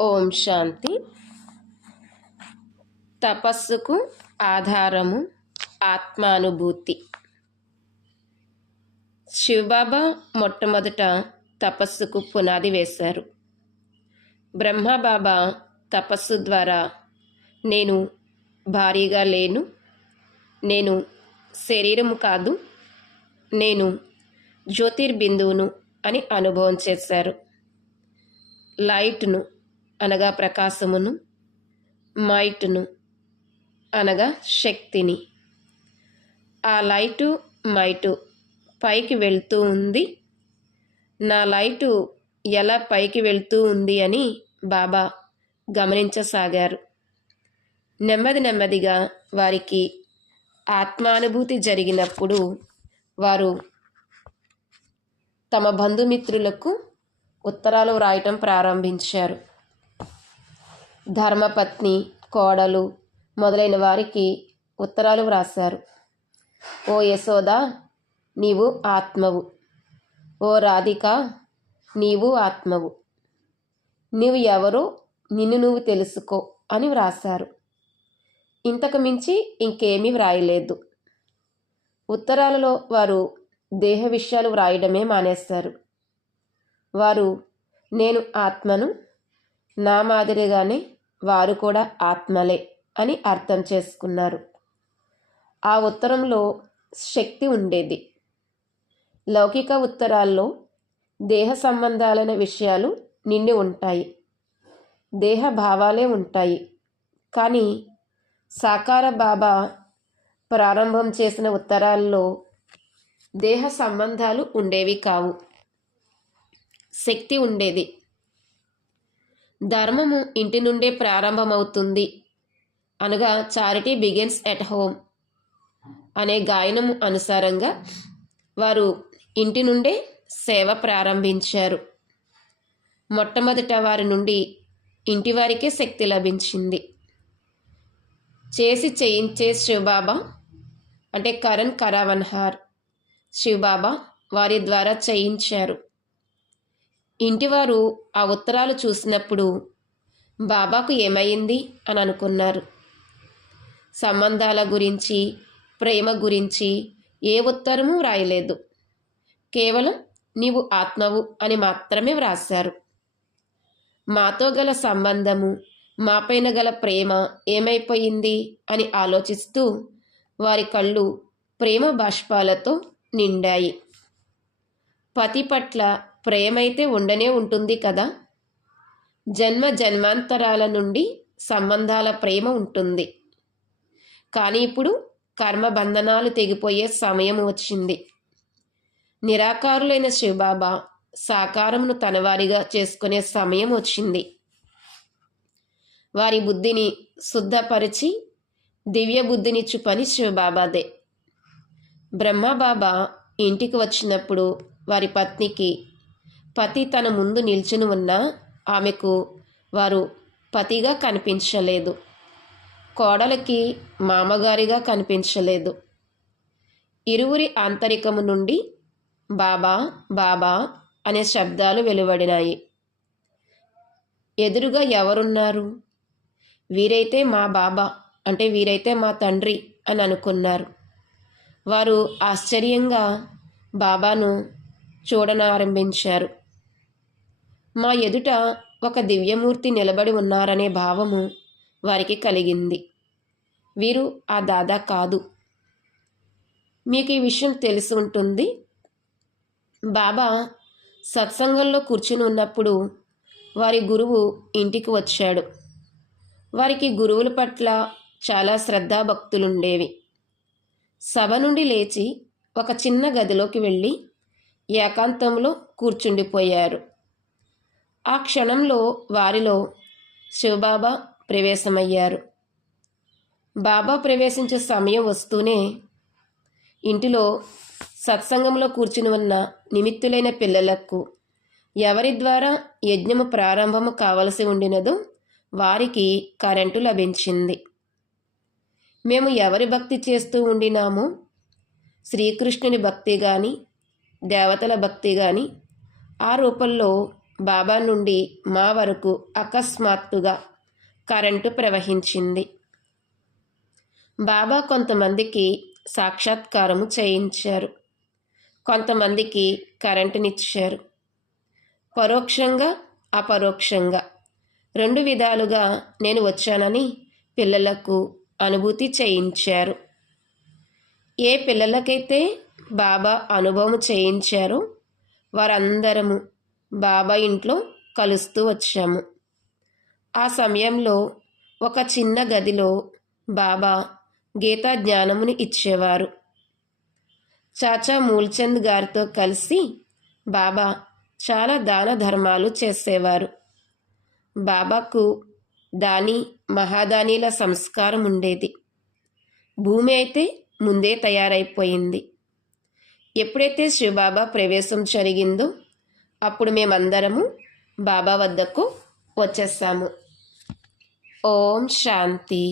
ఓం శాంతి. తపస్సుకు ఆధారము ఆత్మానుభూతి. శివబాబా మొట్టమొదట తపస్సుకు పునాది వేశారు. బ్రహ్మబాబా తపస్సు ద్వారా నేను భారీగా లేను. నేను శరీరము కాదు నేను జ్యోతిర్బిందువును అని అనుభవం చేశారు. లైట్ను అనగా ప్రకాశమును మైట్ను అనగా శక్తిని. ఆ లైటు మైటు పైకి వెళ్తూ ఉంది. నా లైటు ఎలా పైకి వెళ్తూ ఉంది అని బాబా గమనించసాగారు. నెమ్మది నెమ్మదిగా వారికి ఆత్మానుభూతి జరిగినప్పుడు వారు తమ బంధుమిత్రులకు ఉత్తరాలు వ్రాయటం ప్రారంభించారు. ధర్మపత్ని కోడలు మొదలైన వారికి ఉత్తరాలు వ్రాశారు. ఓ యశోద నీవు ఆత్మవు. ఓ రాధిక నీవు ఆత్మవు. నీవు ఎవరు నిన్ను నువ్వు తెలుసుకో అని వ్రాశారు. ఇంతకు మించి ఇంకేమీ వ్రాయలేదు. ఉత్తరాలలో వారు దేహ విషయాలు వ్రాయడమే మానేస్తారు వారు నేను ఆత్మను నా మాదిరిగానే వారు కూడా ఆత్మలే అని అర్థం చేసుకున్నారు. ఆ ఉత్తరంలో శక్తి ఉండేది. లౌకిక ఉత్తరాల్లో దేహ సంబంధాలైన విషయాలు నిండి ఉంటాయి. దేహ భావాలే ఉంటాయి. కానీ సాకార బాబా ప్రారంభం చేసిన ఉత్తరాల్లో దేహ సంబంధాలు ఉండేవి కావు. శక్తి ఉండేది. ధర్మము ఇంటి నుండే ప్రారంభమవుతుంది. అనగా చారిటీ బిగిన్స్ ఎట్ హోమ్ అనే గాయనము అనుసారంగా వారు ఇంటి నుండే సేవ ప్రారంభించారు. మొట్టమొదట వారి నుండి ఇంటి వారికే శక్తి లభించింది. చేసి చేయించే శివబాబా అంటే కరణ్ కరావన్హార్ శివబాబా వారి ద్వారా చేయించారు. ఇంటివారు ఆ ఉత్తరాలు చూసినప్పుడు బాబాకు ఏమైంది? అని అనుకున్నారు. సంబంధాల గురించి ప్రేమ గురించి ఏ ఉత్తరము వ్రాయలేదు. కేవలం నీవు ఆత్మవు అని మాత్రమే వ్రాశారు. మాతో గల సంబంధము మాపైన గల ప్రేమ ఏమైపోయింది? అని ఆలోచిస్తూ వారి కళ్ళు ప్రేమ బాష్పాలతో నిండాయి. పతి పట్ల ప్రేమైతే ఉండనే ఉంటుంది కదా? జన్మ జన్మాంతరాల నుండి సంబంధాల ప్రేమ ఉంటుంది. కానీ ఇప్పుడు కర్మ బంధనాలు తెగిపోయే సమయం వచ్చింది. నిరాకారులైన శివబాబా సాకారమును తనవారిగా చేసుకునే సమయం వచ్చింది. వారి బుద్ధిని శుద్ధపరిచి దివ్య బుద్ధినిచ్చు పని శివబాబాదే. బ్రహ్మబాబా ఇంటికి వచ్చినప్పుడు వారి పత్నికి పతి తన ముందు నిల్చుని ఉన్న ఆమెకు వారు పతిగా కనిపించలేదు. కోడలకి మామగారిగా కనిపించలేదు. ఇరువురి ఆంతరికము నుండి బాబా బాబా అనే శబ్దాలు వెలువడినాయి. ఎదురుగా ఎవరున్నారు? వీరైతే మా బాబా అంటే వీరైతే మా తండ్రి అని అనుకున్నారు. వారు ఆశ్చర్యంగా బాబాను చూడనారంభించారు. మా ఎదుట ఒక దివ్యమూర్తి నిలబడి ఉన్నారనే భావము వారికి కలిగింది. వీరు ఆ దాదా కాదు. మీకు ఈ విషయం తెలిసి ఉంటుంది? బాబా సత్సంగంలో కూర్చుని ఉన్నప్పుడు వారి గురువు ఇంటికి వచ్చాడు. వారికి గురువుల పట్ల చాలా శ్రద్ధాభక్తులుండేవి సభ నుండి లేచి ఒక చిన్న గదిలోకి వెళ్ళి ఏకాంతంలో కూర్చుండిపోయారు. ఆ క్షణంలో వారిలో శివబాబా ప్రవేశమయ్యారు. బాబా ప్రవేశించే సమయం వస్తూనే ఇంటిలో సత్సంగంలో కూర్చుని ఉన్న నిమిత్తులైన పిల్లలకు ఎవరి ద్వారా యజ్ఞము ప్రారంభము కావలసి ఉండినదో వారికి కరెంటు లభించింది. మేము ఎవరి భక్తి చేస్తూ ఉండినామో? శ్రీకృష్ణుని భక్తి కానీ దేవతల భక్తి కానీ ఆ రూపంలో బాబా నుండి మా వరకు అకస్మాత్తుగా కరెంటు ప్రవహించింది. బాబా కొంతమందికి సాక్షాత్కారము చేయించారు. కొంతమందికి కరెంటునిచ్చారు. పరోక్షంగా అపరోక్షంగా రెండు విధాలుగా నేను వచ్చానని పిల్లలకు అనుభూతి చేయించారు. ఏ పిల్లలకైతే బాబా అనుభవం చేయించారో వారందరము బాబా ఇంట్లో కలుస్తూ వచ్చాము. ఆ సమయంలో ఒక చిన్న గదిలో బాబా గీతా జ్ఞానమును ఇచ్చేవారు. చాచా మూల్చంద్ గారితో కలిసి బాబా చాలా దాన ధర్మాలు చేసేవారు. బాబాకు దాని మహాదానీల సంస్కారం ఉండేది. భూమి అయితే ముందే తయారైపోయింది. ఎప్పుడైతే శివబాబా ప్రవేశం జరిగిందో అప్పుడు మేమందరము బాబా వద్దకు వచ్చేస్తాము ఓం శాంతి.